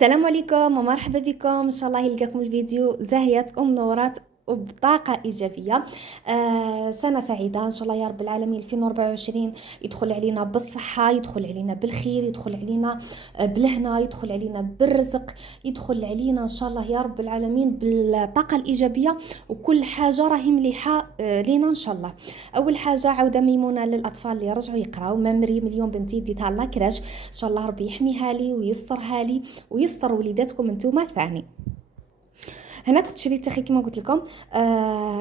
السلام عليكم ومرحبا بكم، ان شاء الله يلقاكم الفيديو زاهية نورات وبطاقة إيجابية. سنة سعيدة إن شاء الله يا رب العالمين. 2024 يدخل علينا بالصحة، يدخل علينا بالخير، يدخل علينا بالهنا، يدخل علينا بالرزق، يدخل علينا إن شاء الله يا رب العالمين بالطاقة الإيجابية، وكل حاجة راهي مليحة لينا إن شاء الله. أول حاجة عودة ميمونة للأطفال اللي رجعوا يقراو. مام مريم اليوم بنتي ديتها لاكراش، إن شاء الله ربي يحميها لي ويسرها لي ويسر وليداتكم انتوما ثاني. هنا كنت شريت اخي كما قلت لكم.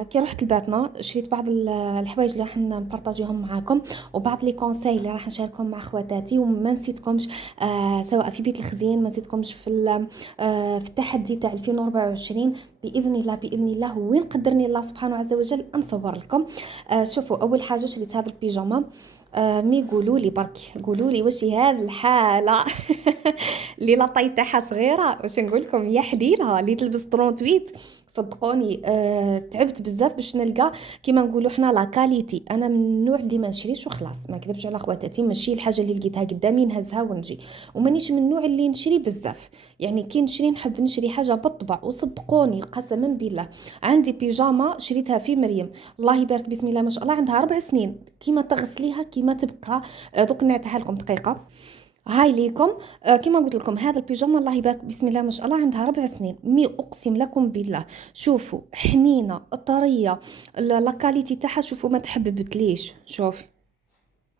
كي رحت لباتنا شريت بعض الحوايج اللي راح نبارطاجيهم معاكم، وبعض لي كونساي اللي راح نشاركهم مع خواتاتي، وما نسيتكمش سواء في بيت الخزين، ما نسيتكمش في في التحدي تاع 2024 باذن الله. باذن الله وين قدرني الله سبحانه عز وجل نصور لكم. شوفوا، اول حاجه شريت هذا البيجاما. مي قولوا لي برك، قولوا لي واش هي هذه الحاله اللي لاطاي تاعها صغيره، واش نقول لكم يا حليلها اللي تلبس 38. صدقوني تعبت بزاف باش نلقى كيما نقولوا حنا لا كاليتي. انا من النوع اللي ما نشريش وخلاص، ما كذبش على خواتاتي، ماشي الحاجه اللي لقيتها قدامي نهزها ونجي، ومانيش من النوع اللي نشري بزاف. يعني كي نشري نحب نشري حاجه بالطبع. وصدقوني قسما بالله عندي بيجاما شريتها في مريم، الله يبارك بسم الله ما شاء الله، عندها 4 سنين. كيما تغسليها كيما تبقى. دوك نعتها لكم دقيقه، هاي ليكم. كما قلت لكم هذا البيجاما الله يبارك بسم الله ما شاء الله عندها 4 سنين. مي اقسم لكم بالله، شوفوا حنينه طريه، لاكاليتي تاعها شوفوا ما تحببتليش. شوفي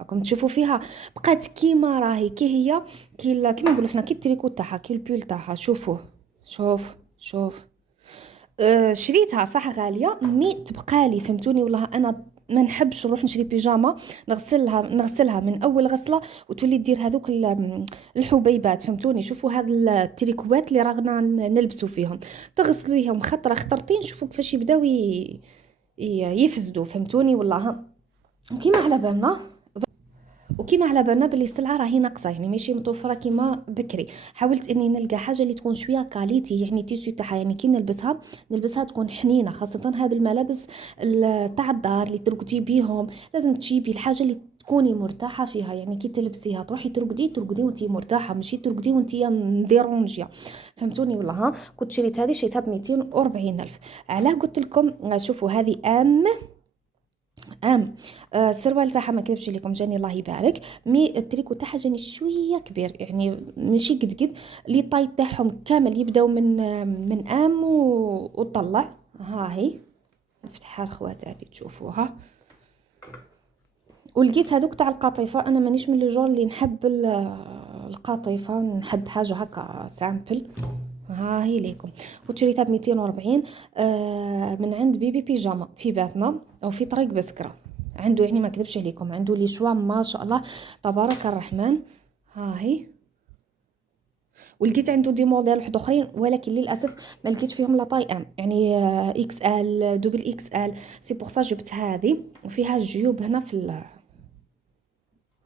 راكم تشوفوا فيها بقات كيما راهي، كي هي كيما نقولوا حنا كي التريكو تاعها، كي البيول تاعها. شوفوه، شوف. شريتها صح غاليه، مي تبقى لي فهمتوني. والله انا ما نحبش نروح نشري بيجاما نغسلها من اول غسله وتولي دير هذوك الحبيبات فهمتوني. شوفوا هاد التريكوات اللي رانا نلبسوا فيهم، تغسليهم خطره خطرتين، شوفوا كيفاش يبداو يفسدوا فهمتوني. والله وكيما على بالنا بلي السلعه راهي ناقصه، يعني ماشي متوفره كيما بكري. حاولت اني نلقى حاجه اللي تكون شويه كاليتي، يعني تيسو تاعها، يعني كي نلبسها تكون حنينه، خاصه هذه الملابس تاع الدار اللي ترقدي بيهم. لازم تجيبي الحاجه اللي تكوني مرتاحه فيها، يعني كي تلبسيها تروحي ترقدي وانتي مرتاحه، ماشي ترقدي وانتي مديرونجيه فهمتوني. والله كنت شريتها ب 240 الف. علاه قلت لكم شوفوا هذه السروال تاعها ما كذبش لكم جاني الله يبارك، مي التريكو تاعها جاني شويه كبير، يعني ماشي قد لي طاي تاعهم كامل يبداو من وطلع. ها هي نفتحها لخواتاتي تشوفوها. ولقيت هذوك تاع القطيفه، انا مانيش من لي جور اللي نحب القطيفه، نحب حاجه هكا سامبل. ها هي ليكم. وشريتها ب 240 من عند بيبي بيجاما في باتنا او في طريق بسكره. عنده يعني ما كذبش عليكم، عنده لي شوا ما شاء الله تبارك الرحمن. ها هي. ولقيت عنده دي موديل واحد اخرين، ولكن للاسف ما لقيتش فيهم لا طاي ام، يعني اكس ال دوبل اكس ال. سي بوغ سا جبت هذه، وفيها جيوب هنا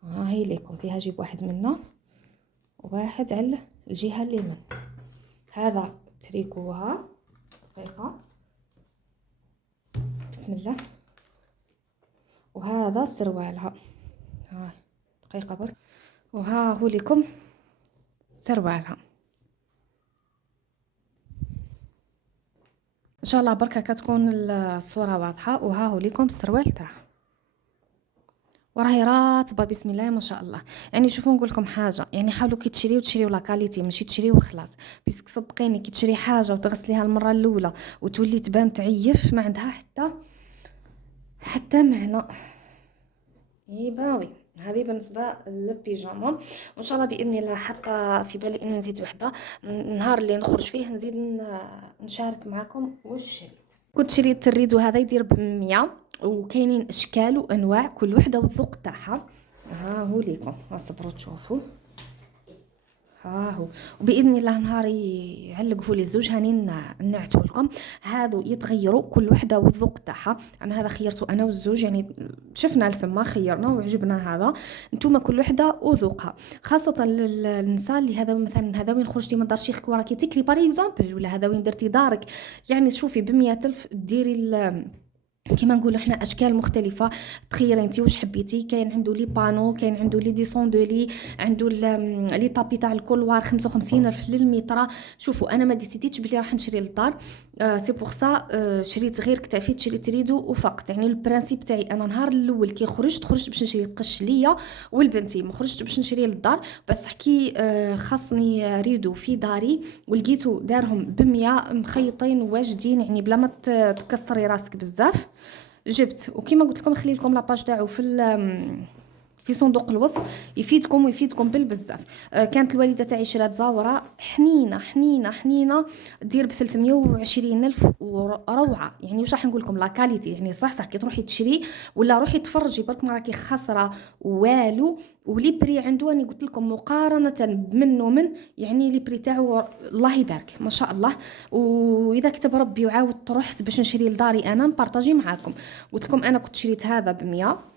ها هي ليكم، فيها جيب واحد منا وواحد على الجهه اليمين. هذا تريكوها دقيقه بسم الله، وهذا سروالها. ها دقيقه برك، وها هو لكم سروالها ان شاء الله بركه كتكون الصوره واضحه. وها هو لكم السروال تاعها، وراهي راتبه بسم الله ما شاء الله. يعني شوفوا نقول لكم حاجه، يعني حاولوا كي تشريو لا كاليتي، ماشي تشريو وخلاص. بيسك صدقيني كي تشري حاجه وتغسليها المره الاولى وتولي تبان تعيف، ما عندها حتى معنى. يباوي هذه بالنسبه للبيجاما. وان شاء الله باذن الله حتى في بالي اني نزيد وحده النهار اللي نخرج فيه، نزيد نشارك معكم واش شريت. كنت شريت الريدو هذا يدير ب100، وكاينين اشكال وانواع كل وحده والذوق تاعها. ها هو ليكم، اصبروا تشوفوا. ها هو، وباذن الله نهار يعلقوا لي الزوج هاني نعتو لكم. هادو يتغيروا كل وحده والذوق تاعها. انا هذا خيرته انا والزوج، يعني شفنا الفما خيرنا وعجبنا هذا. نتوما كل وحده وذوقها، خاصه للنساء اللي هذا مثلا هذا وين خرجتي من دار شيخك وراكي تكري بار اكزومبل، ولا هذا وين درتي دارك. يعني شوفي ب100 الف ديري كيما نقولوا حنا اشكال مختلفه. تخيلي انت واش حبيتي، كاين عنده لي بانو، كاين عنده لي ديسون دو لي، عنده لي طابي تاع الكولوار 55 الف للمتر. شوفوا انا ما ديسيديتش بلي راح نشري للدار، سي بوغ سا شريت غير كتافيت، شريت ريدو وفقط. يعني البرانسيب تاعي انا نهار الاول كي خرجت باش نشري القش ليا والبنتي، ما خرجت باش نشري للدار. بس كي خاصني ريدو في داري ولقيتو دارهم ب100 مخيطين واجدين، يعني بلا ما تكسري راسك بزاف. جبت، وكما قلت لكم خلي لكم لاباج تاعو في صندوق الوصف، يفيدكم ويفيدكم بالبزاف. كانت الوالده تاعي شرات زاوره حنينه حنينه حنينه، دير ب 320 الف وروعه. يعني واش راح نقول لكم لا كاليتي، يعني صح كي تروحي تشري ولا روحي تفرجي برك ما راكي خاسره والو. ولي بري عنده انا قلت لكم مقارنه بمن ومن، يعني لي بري تاعو الله يبارك ما شاء الله. واذا كتب ربي وعاودت رحت باش نشري لداري انا نبارطاجي معاكم. قلت لكم انا كنت شريت هذا ب100.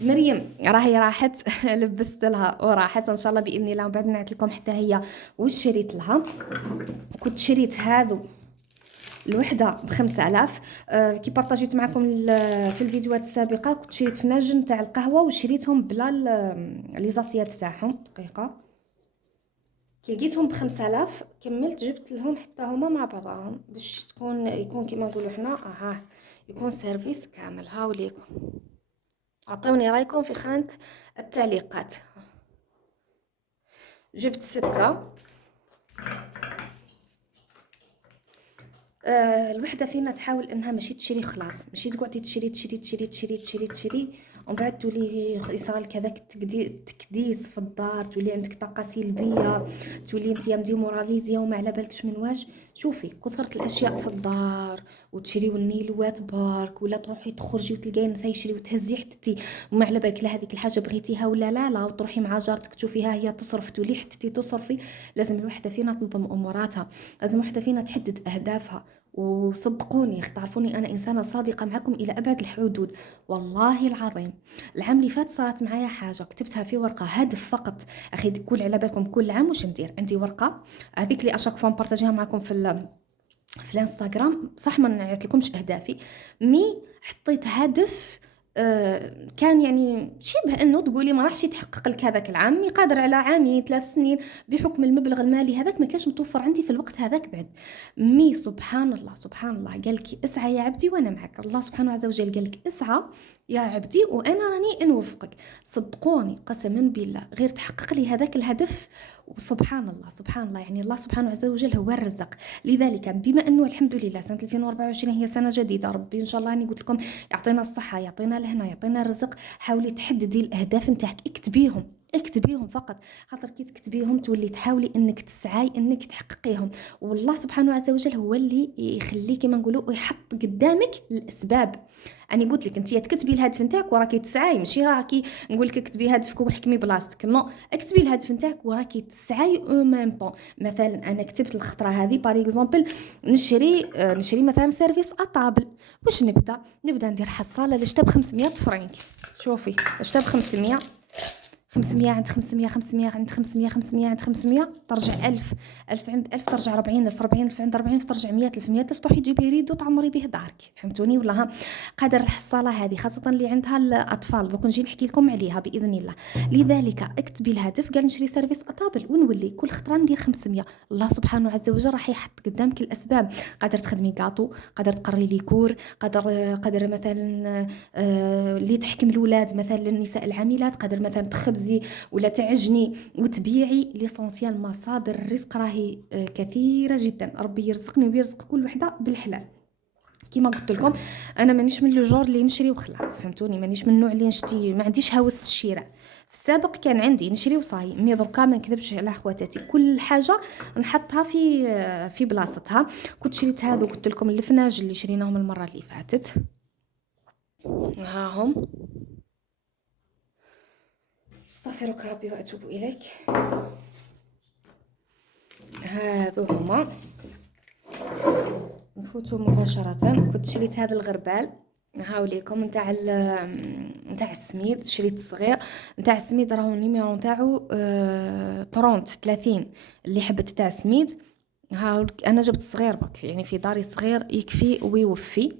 مريم راهي راحت لبست لها وراحت ان شاء الله باذن الله، وبعد نعت لكم حتى هي واش شريت لها. كنت شريت هذو الوحده ب5000. كي بارطاجيت معكم في الفيديوهات السابقه، كنت شريت فناجن تاع القهوه وشريتهم بلا لي زاسيات تاعهم. دقيقه كي لقيتهم ب5000 كملت جبت لهم حتى هما مع بعضهم باش يكون كيما نقولوا حنا يكون سيرفيس كامل. هاوليكم اعطوني رايكم في خانة التعليقات. جبت 6. الوحدة فينا تحاول انها ماشي تشري خلاص، ماشي تقعدي تشري ومن بعد تولي يصرالك هذاك التكديس في الدار، تولي عندك طاقة سلبية، تولي انت ديموراليزيا وما على بالكش من واش. شوفي كثرة الاشياء في الدار وتشريو النيلوات بارك، ولا تروحي تخرجي وتلقاي الناس يشريو وتهزي حتى وما على بالك لا هذيك الحاجة بغيتيها ولا لا، وتروحي مع جارتك تشوفيها هي تصرف تولي حتى تصرفي. لازم الوحدة فينا تنظم اموراتها، لازم الوحدة فينا تحدد اهدافها. وصدقوني تعرفوني انا انسانه صادقه معكم الى ابعد الحدود. والله العظيم العام اللي فات صارت معايا حاجه كتبتها في ورقه، هدف فقط. اخي كل على بالكم كل عام واش ندير، عندي ورقه هذيك اللي اشاك فوا نبارطاجيها معكم في الانستغرام. صح ما نعيط لكمش اهدافي، مي حطيت هدف كان يعني شبه انه تقولي ما راحش يتحقق لك هذاك العام، قادر على عامين 3 سنين بحكم المبلغ المالي هذاك ما كانش متوفر عندي في الوقت هذاك بعد. مي سبحان الله سبحان الله، قال لك اسعى يا عبدي وانا معك. الله سبحانه عز وجل قال لك اسعى يا عبدي وانا راني نوفقك. صدقوني قسما بالله غير تحقق لي هذاك الهدف. وسبحان الله سبحان الله، يعني الله سبحانه عز وجل هو الرزق. لذلك بما انه الحمد لله سنه 2024 هي سنه جديده، ربي ان شاء الله راني قلت لكم يعطينا الصحه، يعطينا الهنا، يعطينا الرزق. حاولي تحددي الاهداف نتاعك، اكتبيهم فقط، خاطر كي تكتبيهم تولي تحاولي انك تسعي انك تحققيهم. والله سبحانه عز وجل هو اللي يخليك كما نقولوا ويحط قدامك الاسباب. انا قلت لك انت تكتبي الهدف نتاعك وراكي تسعي، ماشي راكي نقول لك اكتبي هدفك وحكمي بلاصتك، نو اكتبي الهدف نتاعك وراكي تسعي او ميم طون. مثلا انا كتبت الخطره هذه باغ اكزومبل نشري مثلا سيرفيس اطابل. واش نبدا ندير حصاله لشتا ب 500 فرنك. شوفي لشتا ب 500 عند 500 عند 500 عند 500 ترجع 1000 عند 1000 ترجع 40,000 40,000 عند 40,000 ترجع 100,000 100,000 تروحي تجيبي ريدو تعمري به دارك. فهمتوني ولا ها؟ قادر الحصاله هذه خاصه اللي عندها الاطفال دوك نجي نحكي لكم عليها باذن الله. لذلك اكتبي الهدف، قال نشري سيرفيس اطابل ونولي كل خطره ندير 500. الله سبحانه عز وجل راح يحط قدامك الاسباب. قادر تخدمي كاطو، قادر تقري لي كور، قادر مثلا اللي تحكم الولاد مثلا النساء العاملات، قادر مثلا تخبزي ولا تعجني وتبيعي. ليسونسيال مصادر الرزق راهي كثيره جدا. ربي يرزقني ويرزق كل وحده بالحلال. كيما قلت لكم انا مانيش من لو جور اللي نشري وخلاص، فهمتوني، مانيش من النوع اللي نشتي، ما عنديش هوس الشراء. في السابق كان عندي نشري وصاي، مي دركا ما نكذبش على خواتاتي كل حاجه نحطها في بلاصتها. كنت شريت هذا قلت لكم الفناج اللي شريناهم المره اللي فاتت، ها هم. استغفرك ربي واتوب اليك. هذو هما نفوتو مباشره. كنت شريت هذا الغربال هاوليكم نتاع السميد، شريت الصغير نتاع السميد راهو النيميرو نتاعو 30 اللي حبت تاع السميد. ها انا جبت صغير برك، يعني في داري صغير يكفي ويوفي.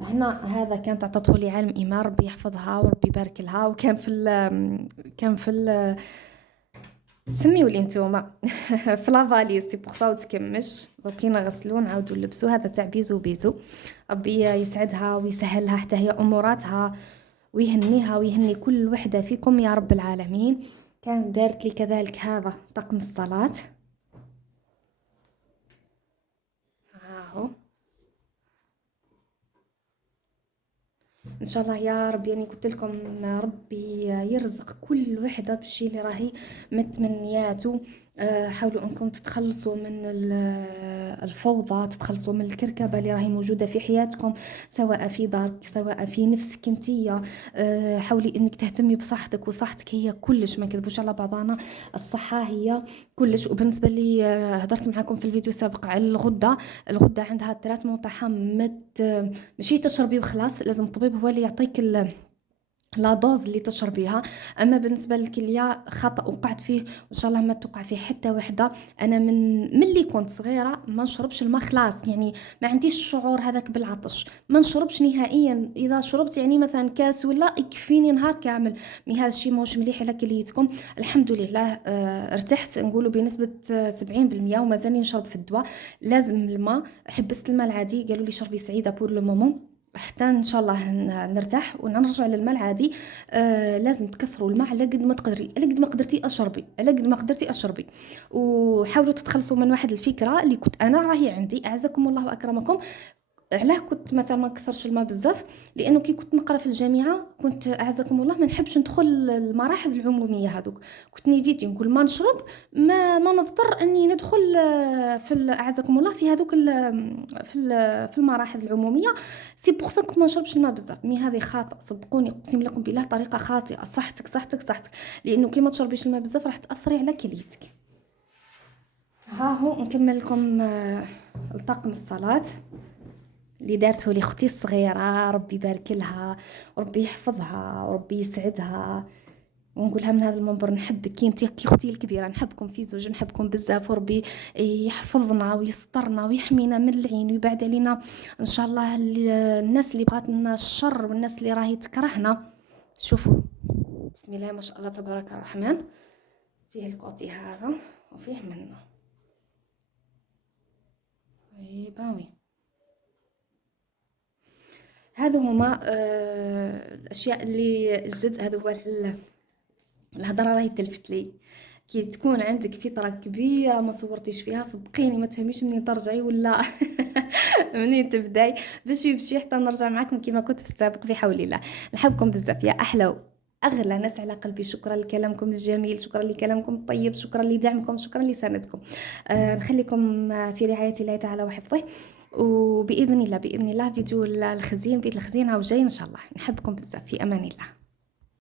هنا هذا كانت عطته لي عالم إيمان، ربي يحفظها وربي يبارك لها. وكان في كان في سميوا لي نتوما في لافاليز سي بوغ سا وتكمش. دوك نغسلو نعاودو نلبسو. هذا تاع بيزو بيزو. ربي يسعدها ويسهلها حتى هي اموراتها، ويهنيها ويهني كل وحده فيكم يا رب العالمين. كان دارت لي كذلك هذا طقم الصلاه. هاهو ان شاء الله يا رب. يعني قلت لكم ربي يرزق كل وحده بالشي اللي راهي متمنياته. حاولوا انكم تتخلصوا من الفوضى، تتخلصوا من الكركبه اللي راهي موجوده في حياتكم، سواء في دارك سواء في نفسك انتيا. حاولي انك تهتمي بصحتك، وصحتك هي كلش، ما نكذبوش على بعضنا. الصحه هي كلش. وبالنسبه لي هدرت معاكم في الفيديو السابق على الغده. الغده عندها التراتمون تاعها ماشي تشربي وخلاص، لازم الطبيب هو اللي يعطيك لا دوز اللي تشربيها. اما بالنسبه للكليه خطا وقعت فيه، وان شاء الله ما توقع فيه حتى وحده. انا من اللي كنت صغيره ما نشربش الماء خلاص، يعني ما عنديش الشعور هذاك بالعطش، ما نشربش نهائيا. اذا شربت يعني مثلا كاس ولا يكفيني نهار كامل. مي هذا الشيء ماهوش مليح على كليتكم. الحمد لله ارتحت نقولوا بنسبه 70%، ومازالني نشرب في الدواء. لازم الماء. حبست الماء العادي، قالوا لي شربي سعيده بور لو مومون حتى ان شاء الله نرتاح ونرجع للماء العادي. لازم تكثروا الماء على قد ما تقدري، على قد ما قدرتي اشربي، على قد ما قدرتي اشربي. وحاولوا تتخلصوا من واحد الفكره اللي كنت انا راهي عندي، اعزكم الله واكرمكم. علاه كنت مثلا ما نكثرش الماء بزاف؟ لانه كي كنت نقرا في الجامعه كنت اعزكم الله ما نحبش ندخل المراحل العموميه هذوك. كنت نيفيتي نقول ما نشرب، ما نضطر اني ندخل اعزكم الله في هذوك في المراحل العموميه. سي بوغ سا كنت ما نشربش الماء بزاف. مي هذه خاطئ، صدقوني اقسم لكم بالله طريقه خاطئه. صحتك صحتك صحتك، لانه كي ما تشربيش الماء بزاف راح تاثري على كليتك. ها هو نكمل لكم الطاقم الصلاه اللي دارته لي اختي الصغيره. ربي يبارك لها وربي يحفظها وربي يسعدها. ونقولها من هذا المنبر نحبك كي انتي كي اختي الكبيره، نحبكم في زوج، نحبكم بزاف. وربي يحفظنا ويسترنا ويحمينا من العين ويبعد علينا ان شاء الله الناس اللي بغات لنا الشر والناس اللي راهي تكرهنا. شوفوا بسم الله ما شاء الله تبارك الرحمن، فيه الكوتي هذا وفيه منه. وي باوي هادو هما الاشياء اللي جد. هذا هو الهضره راهي تلفت لي. كي تكون عندك فطره كبيره ما صورتيش فيها، صدقيني ما تفهميش منين ترجعي ولا منين تبداي. بشوي بشوي حتى نرجع معاكم كيما كنت في السابق بحول الله. نحبكم بزاف يا احلى اغلى ناس على قلبي. شكرا لكلامكم الجميل، شكرا لكلامكم الطيب، شكرا لدعمكم، شكرا لساندكم. نخليكم في رعايه الله تعالى وحفظه. وباذن الله باذن الله فيديو الخزين بيت الخزين هاو جاي ان شاء الله. نحبكم بزاف، في امان الله.